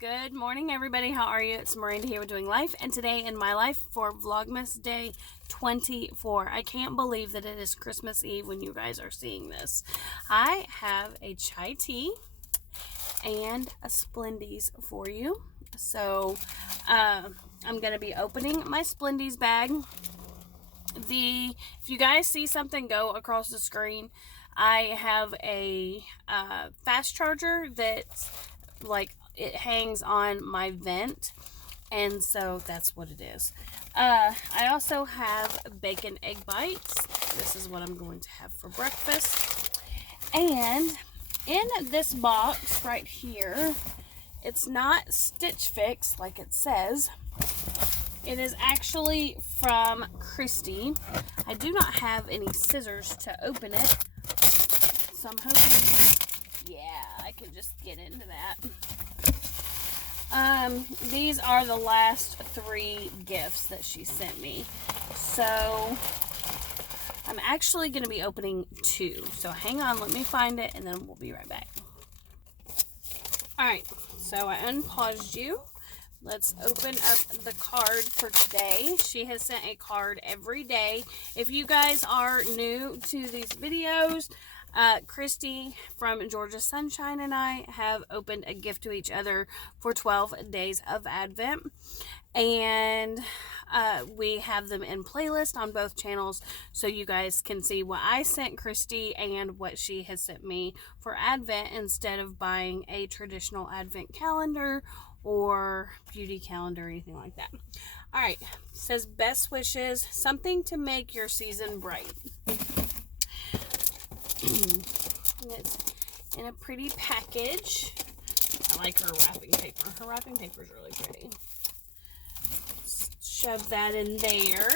Good morning, everybody. How are you? It's Miranda here with Doing Life, and today in my life for Vlogmas Day 24. I can't believe that it is Christmas Eve when you guys are seeing this. I have a chai tea and a Splendies for you. So, I'm going to be opening my Splendies bag. If you guys see something go across the screen, I have a fast charger that's like it hangs on my vent, and so that's what it is. I also have bacon egg bites. This is what I'm going to have for breakfast. And in this box right here, it's not Stitch Fix like it says. It is actually from Christy. I do not have any scissors to open it, so I'm hoping, yeah, I can just get into that. These are the last 3 gifts that she sent me. So, I'm actually going to be opening 2. So, hang on, let me find it, and then we'll be right back. Alright, so I unpaused you. Let's open up the card for today. She has sent a card every day. If you guys are new to these videos, Christy from Georgia Sunshine and I have opened a gift to each other for 12 days of Advent, and we have them in playlist on both channels so you guys can see what I sent Christy and what she has sent me for Advent instead of buying a traditional Advent calendar or beauty calendar or anything like that. Alright, says best wishes, something to make your season bright. And it's in a pretty package. I like her wrapping paper. Her wrapping paper is really pretty. Let's shove that in there.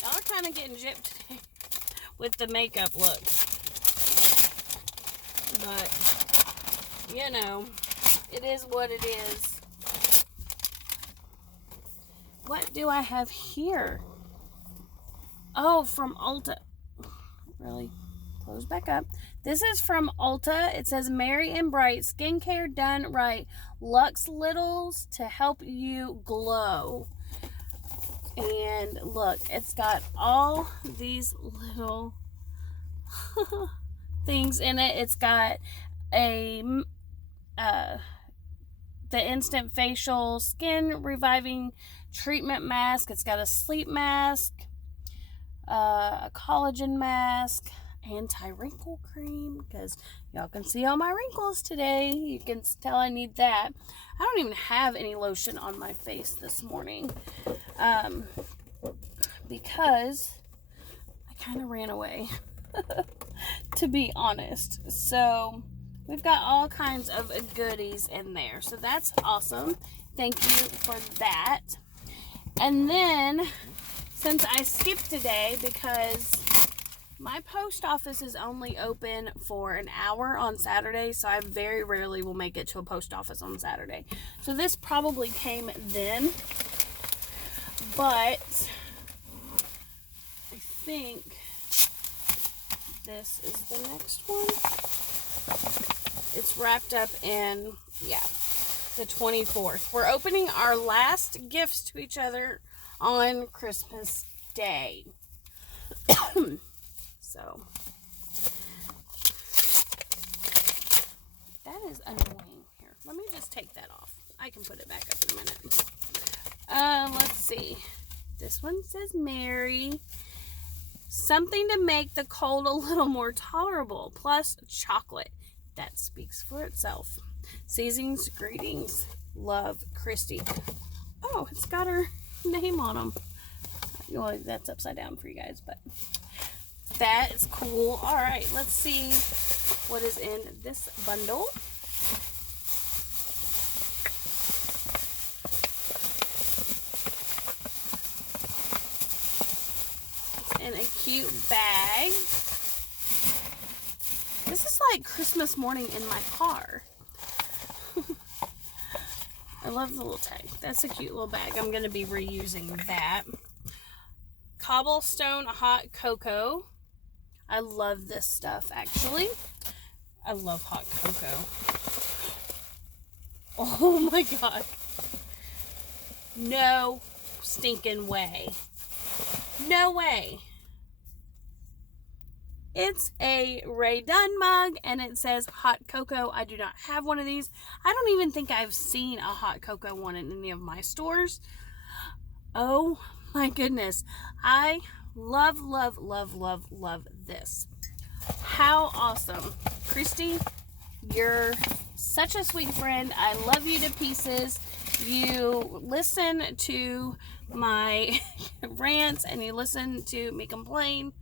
Y'all are kind of getting gypped today with the makeup look. But, you know, it is what it is. What do I have here? Oh, from Ulta. Really? Close back up. This is from Ulta. It says Merry and Bright Skincare Done Right. Luxe Littles to help you glow. And look, it's got all these little things in it. It's got a the instant facial skin reviving treatment mask. It's got a sleep mask, a collagen mask, anti-wrinkle cream, because y'all can see all my wrinkles today. You can tell I need that. I don't even have any lotion on my face this morning because I kind of ran away, to be honest. So we've got all kinds of goodies in there, so that's awesome. Thank you for that. And then, since I skipped today because my post office is only open for an hour on Saturday, so I very rarely will make it to a post office on Saturday. So this probably came then, but I think this is the next one. It's wrapped up in, yeah, the 24th. We're opening our last gifts to each other on Christmas Day. So that is annoying. Here, let me just take that off. I can put it back up in a minute. Let's see. This one says Merry. Something to make the cold a little more tolerable, plus chocolate. That speaks for itself. Seasonings, greetings, love, Christy. Oh, it's got her name on them. Well, that's upside down for you guys, but that is cool. All right, let's see what is in this bundle. It's in a cute bag. This is like Christmas morning in my car. I love the little tag. That's a cute little bag. I'm going to be reusing that. Cobblestone hot cocoa. I love this stuff, actually. I love hot cocoa. Oh my God. No stinking way. No way. It's a Ray Dunn mug, and it says hot cocoa. I do not have one of these. I don't even think I've seen a hot cocoa one in any of my stores. Oh my goodness. I love, love, love, love, love this. How awesome. Christy, you're such a sweet friend. I love you to pieces. You listen to my rants and you listen to me complain.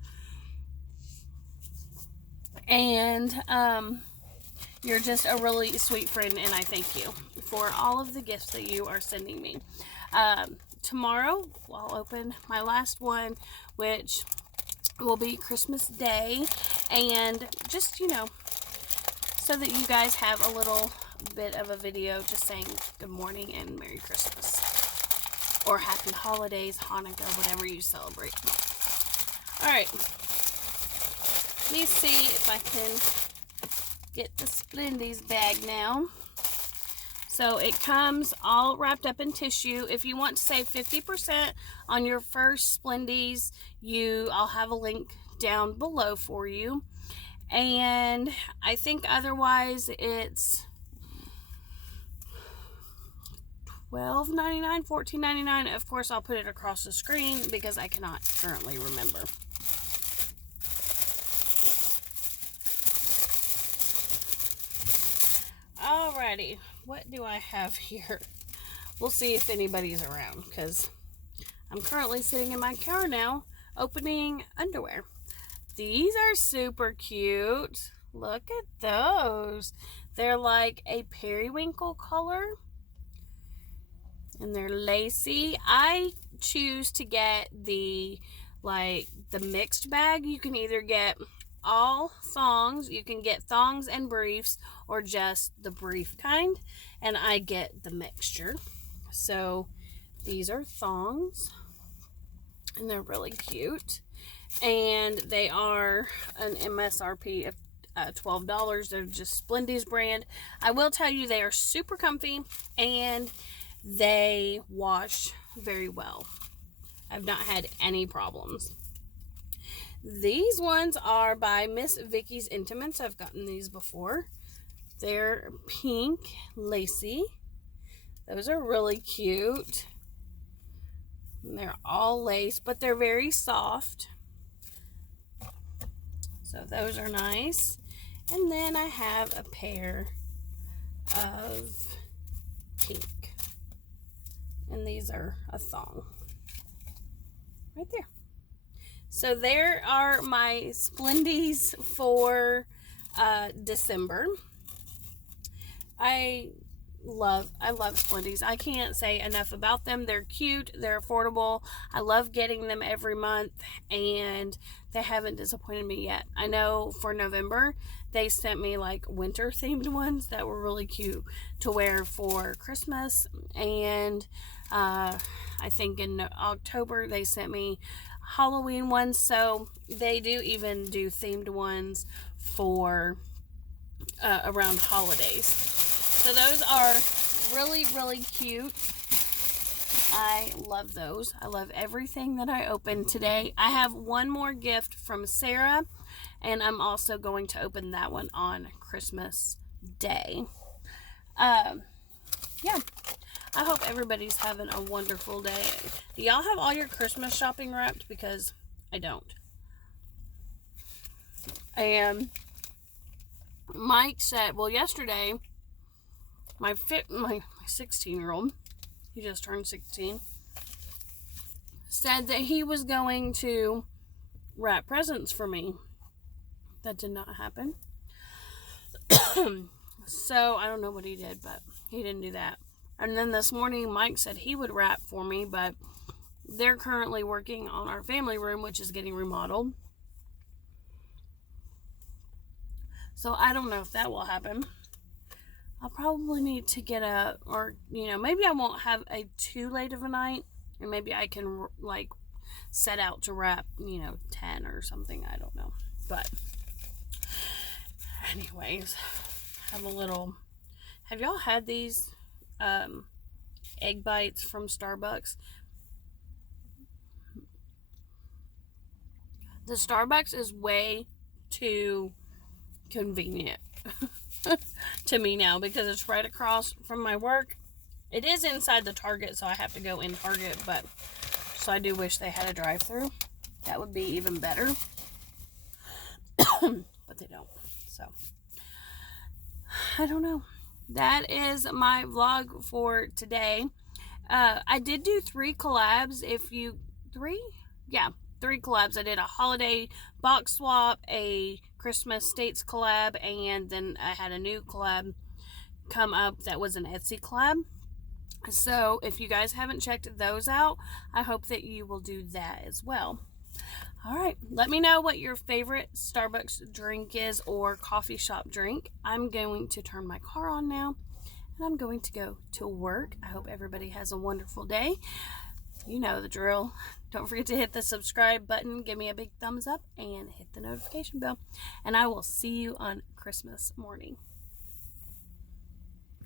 And you're just a really sweet friend, and I thank you for all of the gifts that you are sending me. Tomorrow, I'll open my last one, which will be Christmas Day. And just, you know, so that you guys have a little bit of a video just saying good morning and Merry Christmas. Or Happy Holidays, Hanukkah, whatever you celebrate. Alright. Let me see if I can get the Splendies bag now. So it comes all wrapped up in tissue. If you want to save 50% on your first Splendies, I'll have a link down below for you. And I think otherwise it's $12.99, $14.99. Of course, I'll put it across the screen because I cannot currently remember. Alrighty, what do I have here? We'll see if anybody's around, because I'm currently sitting in my car now opening underwear. These are super cute. Look at those. They're like a periwinkle color. And they're lacy. I choose to get the mixed bag. You can either get all thongs, you can get thongs and briefs, or just the brief kind. And I get the mixture. So these are thongs. And they're really cute. And they are an MSRP of $12. They're just Splendies brand. I will tell you they are super comfy and they wash very well. I've not had any problems. These ones are by Miss Vicky's Intimates. I've gotten these before. They're pink, lacy. Those are really cute. And they're all lace, but they're very soft. So those are nice. And then I have a pair of pink. And these are a thong. Right there. So there are my Splendies for December. I love Splendies. I can't say enough about them. They're cute, they're affordable. I love getting them every month, and they haven't disappointed me yet. I know for November they sent me like winter themed ones that were really cute to wear for Christmas, and I think in October they sent me Halloween ones. So they do even do themed ones for around holidays. So those are really, really cute. I love those. I love everything that I opened today. I have one more gift from Sarah, and I'm also going to open that one on Christmas Day. Yeah. I hope everybody's having a wonderful day. Do y'all have all your Christmas shopping wrapped? Because I don't. And Mike said, well, yesterday, my 16-year-old, he just turned 16, said that he was going to wrap presents for me. That did not happen. So I don't know what he did, but he didn't do that. And then this morning, Mike said he would wrap for me, but they're currently working on our family room, which is getting remodeled. So I don't know if that will happen. I'll probably need to get maybe I won't have a too late of a night, and maybe I can like set out to wrap, 10 or something. I don't know. But anyways, have y'all had these egg bites from Starbucks. The Starbucks is way too convenient to me now because it's right across from my work. It is inside the Target, so I have to go in Target, but so I do wish they had a drive-thru. That would be even better. But they don't. So I don't know. That is my vlog for today. I did do 3 collabs. Three collabs. I did a holiday box swap, a Christmas States collab, and then I had a new collab come up that was an Etsy collab. So if you guys haven't checked those out, I hope that you will do that as well. Alright, let me know what your favorite Starbucks drink is or coffee shop drink. I'm going to turn my car on now, and I'm going to go to work. I hope everybody has a wonderful day. You know the drill. Don't forget to hit the subscribe button, give me a big thumbs up, and hit the notification bell. And I will see you on Christmas morning.